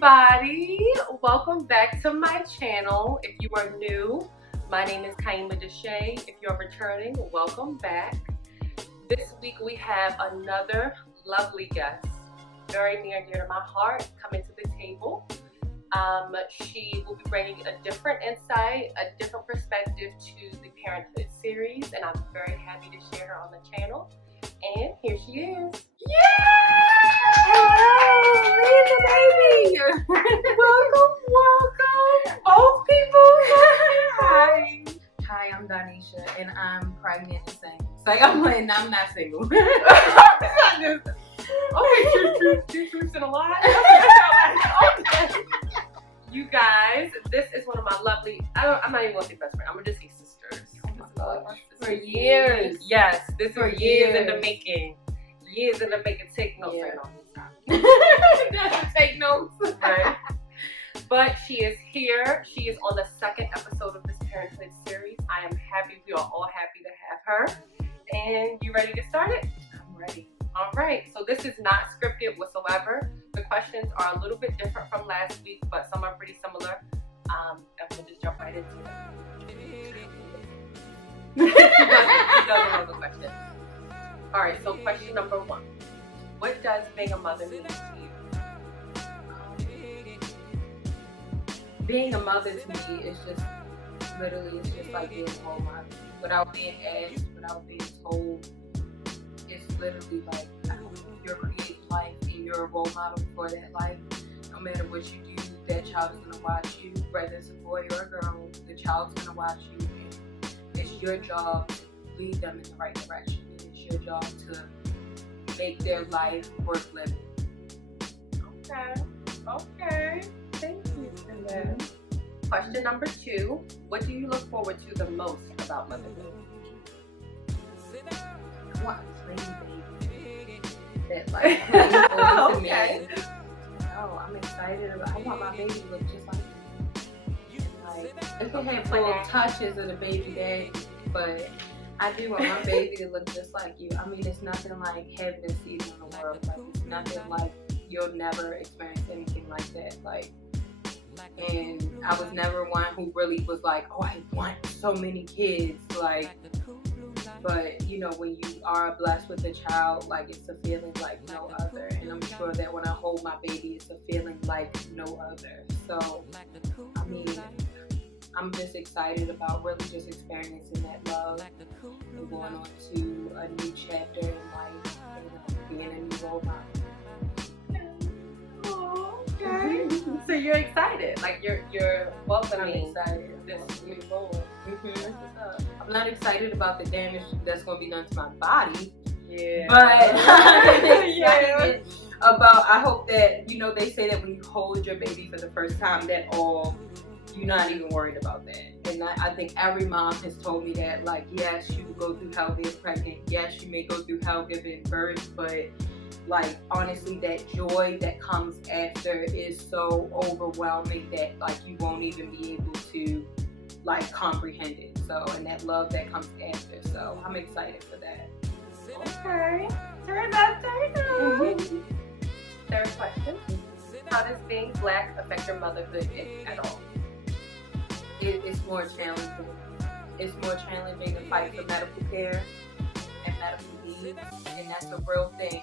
everybody, welcome back to my channel. If you are new, my name is Kyemah. If you're returning, welcome back. This week we have another lovely guest, very near and dear to my heart, coming to the table. She will be bringing a different insight, a different perspective to the Parenthood series, and I'm very happy to share her on the channel. And here she is. Hello, me and the baby. Welcome. Both people. Hi. Hi, I'm Donisha, and I'm pregnant and single. I'm not single. Okay, two truths and a lie. Okay. You guys, this is one of my lovely, I'm not even going to say best friend, I'm going to just say sisters. Oh my gosh. For years. Yes, this For is years in years. the making. Years in the making. Take notes right Doesn't take notes. Right. But she is here. She is on the second episode of this Parenthood series. I am happy. We are all happy to have her. And you ready to get started? I'm ready. All right. So this is not scripted whatsoever. The questions are a little bit different from last week, but some are pretty similar. And we'll just jump right into it. She doesn't know the question. All right. So question number 1. What does being a mother mean to you? Being a mother to me is just literally, it's just like being a role model. Without being asked, without being told, it's literally like your creative life and you're a role model for that life. No matter what you do, that child is gonna watch you, whether it's a boy or a girl, the child's gonna watch you, and it's your job to lead them in the right direction. And it's your job to make their life worth living. Okay. Thank you for that. Question number 2. What do you look forward to the most about motherhood? I want a clean baby that like clean to Okay. me. Oh, I'm excited about. I want my baby to look just like me. Like it can have little touches of the baby daddy, but I do want my baby to look just like you. I mean, it's nothing like having a season in the world. Like it's nothing like you'll never experience anything like that. Like, and I was never one who really was like, oh, I want so many kids. Like, but you know, when you are blessed with a child, like it's a feeling like no other. And I'm sure that when I hold my baby, it's a feeling like no other. So, I mean, I'm just excited about really just experiencing that love and going on to a new chapter in life and being a new role model. Oh, okay. So you're excited, like you're welcoming I'm excited. this new role. I'm not excited about the damage that's going to be done to my body, Yeah. but I'm Yeah. excited about, I hope that, you know, they say that when you hold your baby for the first time, that you're not even worried about that. And I think every mom has told me that, like, yes, you will go through hell being pregnant. Yes, you may go through hell giving birth, but like, honestly, that joy that comes after is so overwhelming that, like, you won't even be able to, like, comprehend it. So, and that love that comes after. So, I'm excited for that. Okay. Turn up. Third question. How does being Black affect your motherhood, if at all? It's more challenging. It's more challenging to fight for medical care and medical needs, and that's a real thing.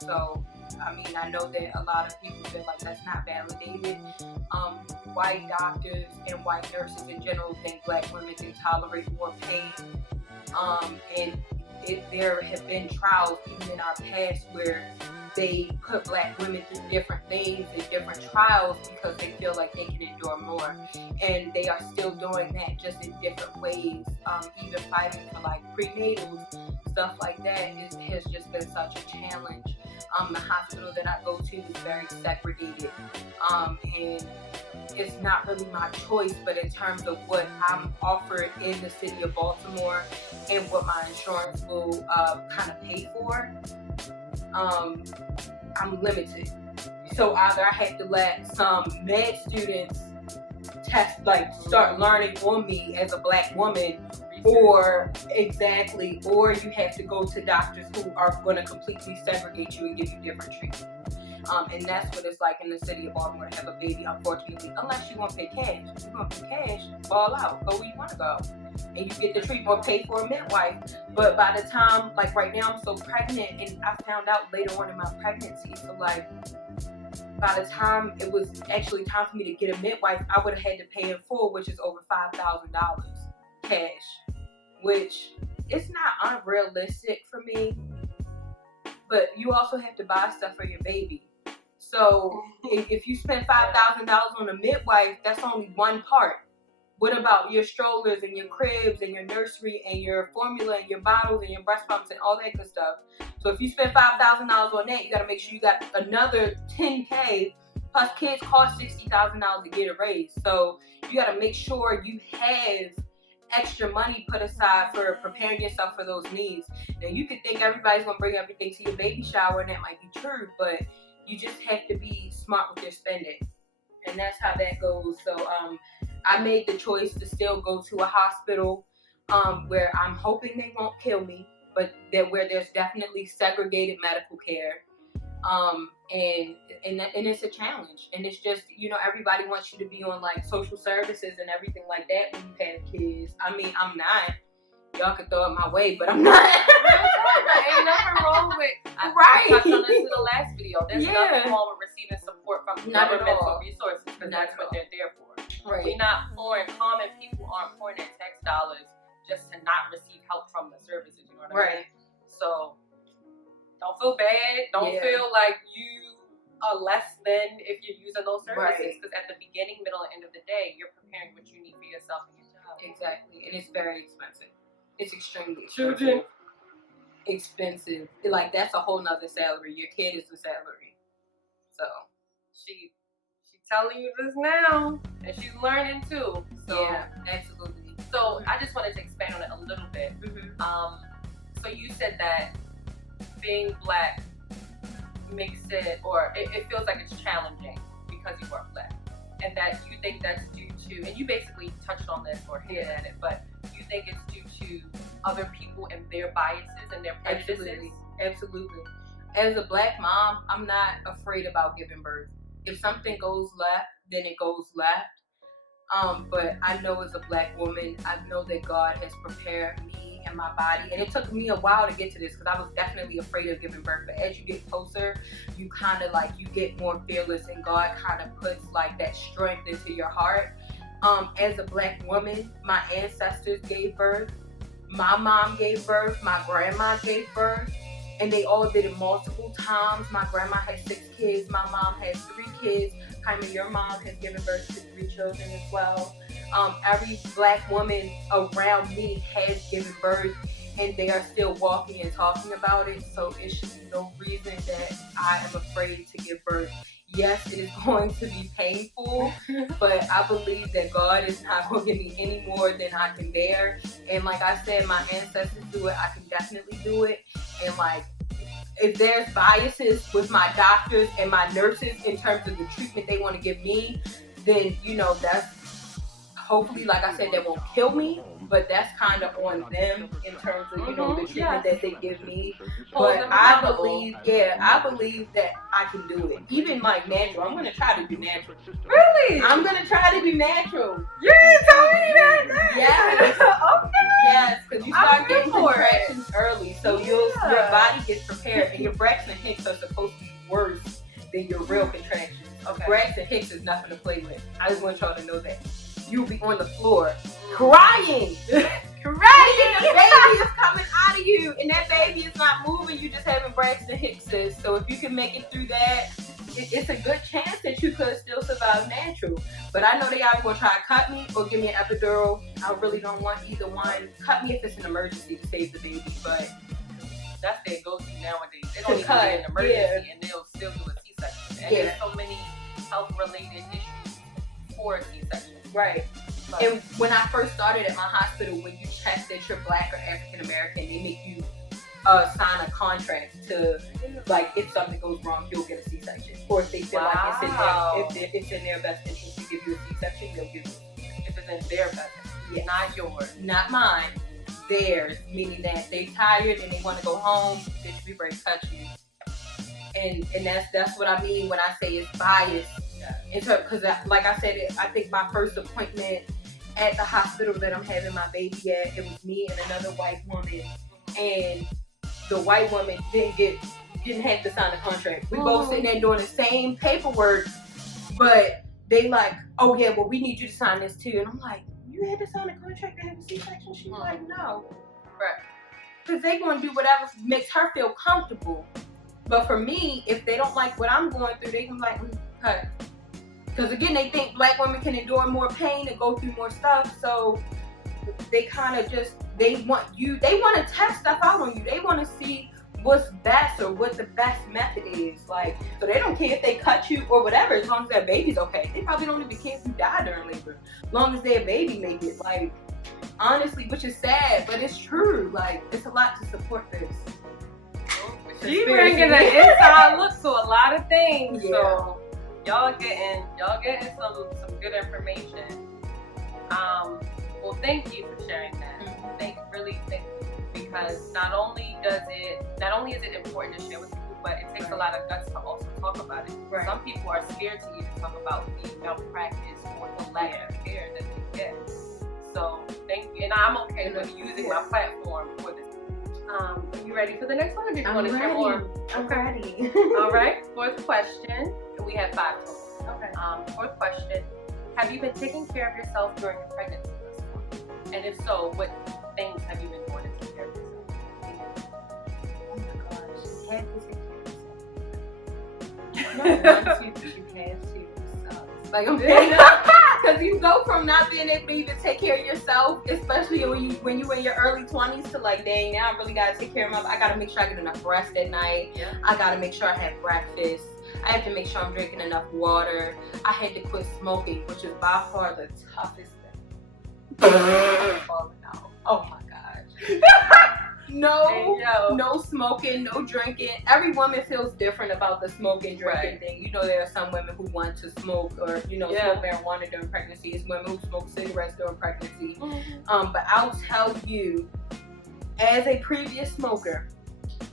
So, I mean, I know that a lot of people feel like that's not validated. White doctors and white nurses in general think Black women can tolerate more pain. And there have been trials even in our past where they put Black women through different things and different trials because they feel like they can endure more. And they are still doing that, just in different ways. Even fighting for like prenatals, stuff like that has just been such a challenge. The hospital that I go to is very segregated. And it's not really my choice, but in terms of what I'm offered in the city of Baltimore and what my insurance will kind of pay for, I'm limited. So either I have to let some med students start learning on me as a Black woman, or you have to go to doctors who are going to completely segregate you and give you different treatment. And that's what it's like in the city of Baltimore to have a baby, unfortunately, unless you want to pay cash. If you want to pay cash, ball out, go where you want to go. And you get the treatment or pay for a midwife. But by the time, like right now, I'm so pregnant, and I found out later on in my pregnancy, so like, by the time it was actually time for me to get a midwife, I would have had to pay in full, which is over $5,000 cash, which it's not unrealistic for me. But you also have to buy stuff for your baby. So if you spend $5,000 on a midwife, that's only one part. What about your strollers and your cribs and your nursery and your formula and your bottles and your breast pumps and all that good stuff? So if you spend $5,000 on that, you got to make sure you got another $10K. Plus, kids cost $60,000 to get a raise. So you got to make sure you have extra money put aside for preparing yourself for those needs. Now, you could think everybody's going to bring everything to your baby shower, and that might be true, but you just have to be smart with your spending. And that's how that goes. So I made the choice to still go to a hospital where I'm hoping they won't kill me, but where there's definitely segregated medical care. And it's a challenge. And it's just, everybody wants you to be on like social services and everything like that when you have kids. I mean, I'm not. Y'all can throw it my way, but I'm not. Ain't nothing wrong with. I touched on this in the last video. There's nothing wrong with receiving support from governmental resources, because that's what they're there for. Right. We're not pouring. Common people aren't pouring their tax dollars just to not receive help from the services. You know what I mean? So don't feel bad. Don't feel like you are less than if you're using those services. Because at the beginning, middle, and end of the day, you're preparing what you need for yourself and your child. Exactly, and it's very expensive. It's extremely Children. Expensive. Like, that's a whole nother salary. Your kid is the salary. So she's telling you this now, and she's learning too. So yeah, absolutely. So I just wanted to expand on it a little bit. So you said that being Black makes it, or it feels like it's challenging because you are Black, and that you think that's due to, and you basically touched on this or hinted at it, but you think it's due to other people and their biases and their prejudices? Absolutely. As a Black mom, I'm not afraid about giving birth. If something goes left, then it goes left. But I know as a Black woman, I know that God has prepared me and my body. And it took me a while to get to this, because I was definitely afraid of giving birth. But as you get closer, you kind of you get more fearless, and God kind of puts like that strength into your heart. As a Black woman, my ancestors gave birth. My mom gave birth. My grandma gave birth. And they all did it multiple times. My grandma had 6 kids. My mom had 3 kids. Kyemah, your mom has given birth to 3 children as well. Every Black woman around me has given birth, and they are still walking and talking about it. So it should be no reason that I am afraid to give birth. Yes, it is going to be painful, but I believe that God is not going to give me any more than I can bear. And like I said, my ancestors do it. I can definitely do it. And if there's biases with my doctors and my nurses in terms of the treatment they want to give me, then, that's hopefully, like I said, that won't kill me, but that's kind of on them in terms of, the treatment that they give me. But I believe that I can do it. Even natural. I'm going to try to do natural. Really? I'm going to try to do natural. You didn't tell me that. Yes. Okay. Yes, because you start getting contractions early, so your body gets prepared, and your Braxton Hicks are supposed to be worse than your real contractions. Okay. Braxton Hicks is nothing to play with. I just want y'all to know that. You'll be on the floor crying. Crying. The baby is coming out of you, and that baby is not moving. You just having Braxton Hickses. So if you can make it through that, it's a good chance that you could still survive natural. But I know they either going to try to cut me or give me an epidural. I really don't want either one. Cut me if it's an emergency to save the baby, but that's their go-to nowadays. They don't even get an emergency, and they'll still do a C-section. And there's so many health-related issues for a C-section. Right. And when I first started at my hospital, when you check that you're Black or African American, they make you sign a contract to, if something goes wrong, you'll get a C-section. Or if they feel like it's in their best interest to give you a C-section, they'll give you. If it's in their best interest, not yours, not mine, theirs. Meaning that they're tired and they want to go home, they should be ready to touch you. and that's what I mean when I say it's biased. Because like I said, I think my first appointment at the hospital that I'm having my baby at, it was me and another white woman, and the white woman didn't have to sign the contract. We both sitting there doing the same paperwork, but they like, oh yeah, well we need you to sign this too. And I'm like, you had to sign a contract to have a C-section? She's like, no. Right. Because they going to do whatever makes her feel comfortable. But for me, if they don't like what I'm going through, they can be like, cut. Because again, they think black women can endure more pain and go through more stuff. So they kind of just, they want to test stuff out on you. They want to see what's best or what the best method is. Like, so they don't care if they cut you or whatever, as long as their baby's okay. They probably don't even care if you die during labor, as long as their baby made it. Like, honestly, which is sad, but it's true. Like, it's a lot to support this. She bringing an inside look to a lot of things. Yeah. So y'all getting some good information. Well, thank you for sharing that. Thank you. Because not only is it important to share with people, but it takes a lot of guts to also talk about it. Right. Some people are scared to even talk about the malpractice or the lack of care that they get. So thank you, and I'm okay with using my platform for this. Are you ready for the next one, or do you want to share more? I'm ready. All right. Fourth question. We have 5 total. Okay. Fourth question. Have you been taking care of yourself during your pregnancy this month? And if so, what things have you been doing to take care of yourself? Oh my gosh. You have to take care of yourself. Not want to, but you have to. So, like, I'm saying, because you go from not being able to even take care of yourself, especially when you in your early 20s, to like, dang, now I really gotta take care of myself. I gotta make sure I get enough rest at night. Yeah. I gotta make sure I have breakfast. I have to make sure I'm drinking enough water. I had to quit smoking, which is by far the toughest thing. Falling out. Oh my gosh. No smoking, no drinking. Every woman feels different about the smoking, drinking thing. You know, there are some women who want to smoke or, smoke marijuana during pregnancy. It's women who smoke cigarettes during pregnancy. But I'll tell you, as a previous smoker,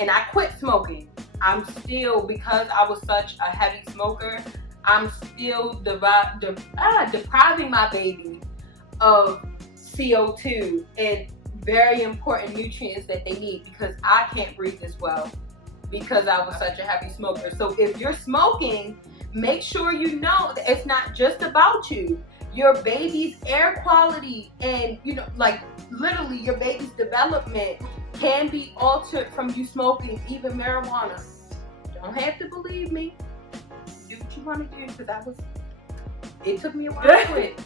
and I quit smoking, I'm still, because I was such a heavy smoker, I'm still depriving my baby of CO2 and very important nutrients that they need, because I can't breathe as well because I was such a heavy smoker. So if you're smoking, make sure you know that it's not just about you. Your baby's air quality and, like literally your baby's development can be altered from you smoking, even marijuana. Don't have to believe me. Do what you want to do, because it took me a while to quit.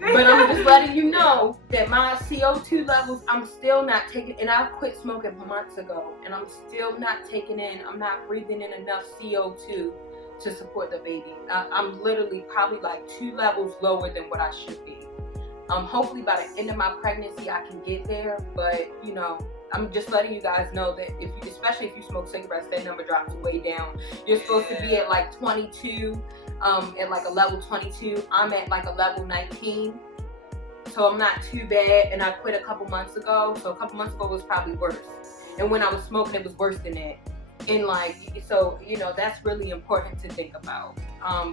But I'm just letting you know that my CO2 levels, I'm still not taking, and I quit smoking months ago, and I'm still not I'm not breathing in enough CO2 to support the baby. I'm literally probably like 2 levels lower than what I should be. Hopefully by the end of my pregnancy, I can get there, but I'm just letting you guys know that especially if you smoke cigarettes, that number drops way down. You're supposed to be at like 22, at like a level 22. I'm at like a level 19. So I'm not too bad, and I quit a couple months ago. So a couple months ago was probably worse. And when I was smoking, it was worse than that. And that's really important to think about.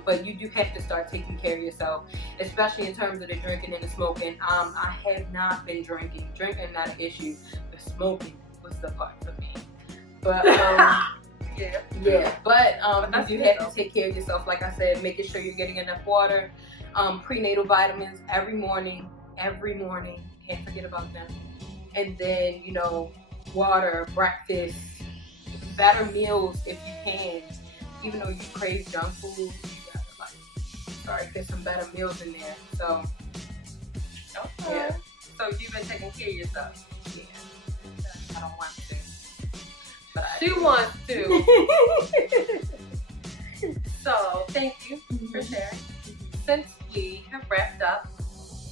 But you do have to start taking care of yourself, especially in terms of the drinking and the smoking. I have not been drinking. Drinking not an issue. The smoking was the part for me. But but you do have to take care of yourself. Like I said, making sure you're getting enough water, prenatal vitamins every morning. Can't forget about them. And then water, breakfast, better meals if you can. Even though you crave junk food, you gotta get some better meals in there. So yeah. So you've been taking care of yourself. Yeah. I don't want to. But she wants to. So thank you for sharing. Since we have wrapped up,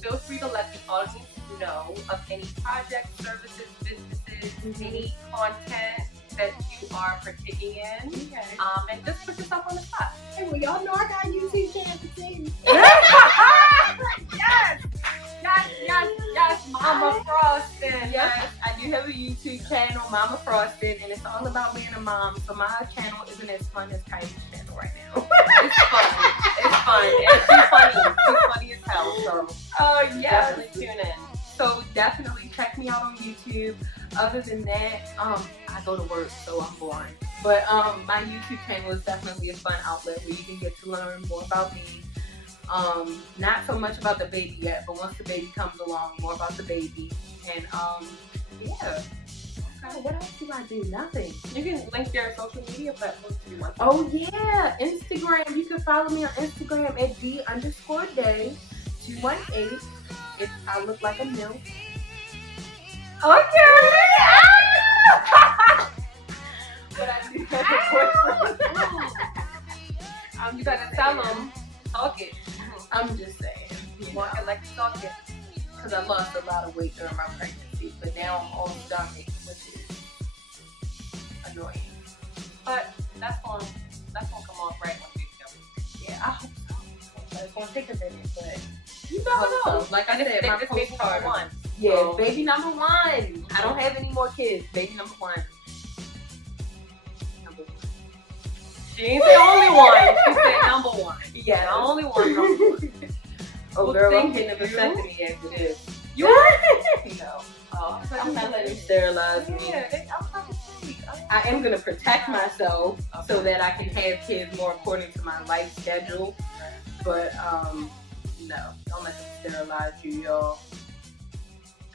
feel free to let the audience know of any projects, services, businesses, any content that you are partaking in, and just put yourself on the spot. Hey, well, y'all know I got YouTube channel to sing. Yes. Mama Frosted. Yes, I do have a YouTube channel, Mama Frosted, and it's all about being a mom. So my channel isn't as fun as Kyemah's channel right now. It's fun. It's fun. And she's funny. She's funny as hell. So yeah. definitely tune in. So definitely check me out on YouTube. Other than that, I go to work, so I'm boring. But my YouTube channel is definitely a fun outlet where you can get to learn more about me. Not so much about the baby yet, but once the baby comes along, more about the baby. And yeah. Okay, what else do I do? Nothing. You can link your social media platforms if you want. Oh yeah, Instagram. You can follow me on Instagram at d_day218. If I look like a milk. Okay. But I do have a boyfriend. You gotta tell them. Talk it. I'm just saying. Walk it like you talk it. Because I lost a lot of weight during my pregnancy, but now I'm all stomach, which is annoying. But that's gonna come off right when we go. Yeah, I hope so. It's gonna take a minute, but you never know. So. Like I said, my this baby number one. Yeah, so. Baby number one. I don't have any more kids. Baby number one. She ain't the only one. She said number one. Yeah, the only one. Number one. Oh, well, girl, I'm getting a vasectomy after this. You? No. I'm not letting sterilize me. I am going to protect myself so that I can have kids more according to my life schedule. But, no. Don't let them sterilize you, y'all.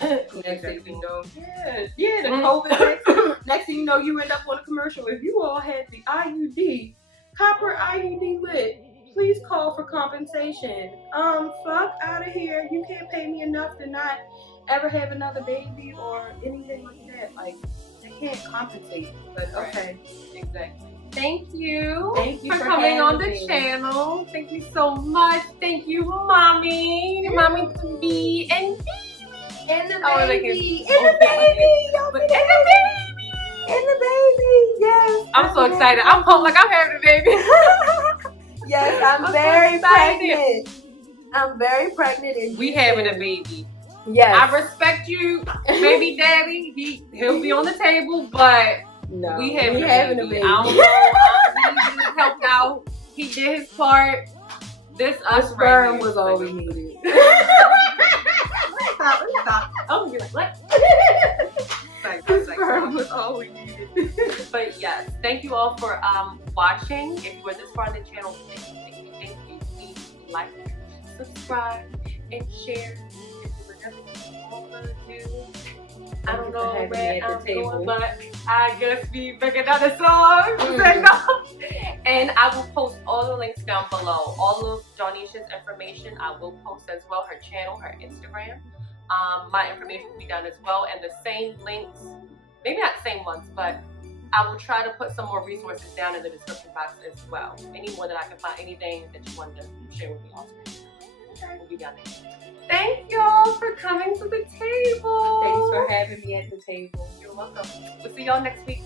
Next thing you know, the COVID. Next thing you know, you end up on a commercial. If you all had the IUD, copper IUD lit, please call for compensation. Fuck out of here. You can't pay me enough to not ever have another baby or anything like that. Like, they can't compensate. But okay. Exactly. Thank you. Thank you for coming on the me. channel. Thank you so much. Thank you, mommy. Mommy to be and And the oh, baby. And the baby. And the baby. Yes. I'm so excited. I'm pumped like I'm having a baby. Yes, I'm very pregnant. I'm very pregnant. And we having a baby. Yes. I respect you, baby daddy. He'll be on the table, but no, we having a baby. I don't know. He helped out. He did his part. This us sperm right was all we needed. Stop. I'm gonna be like, what? Sperm was all we needed. But yes, thank you all for watching. If you are this far on the channel, thank you. Please like, subscribe, and share. Whatever you want to do. I don't know where I'm going, but I guess we figured out a song. And I will post all the links down below. All of Jonisha's information I will post as well. Her channel, her Instagram. My information will be down as well. And the same links, maybe not the same ones, but I will try to put some more resources down in the description box as well. Any more that I can find, anything that you want to share with me on screen. Okay, will be down there. Thank y'all for coming to the table. Thanks for having me at the table. You're welcome. We'll see y'all next week.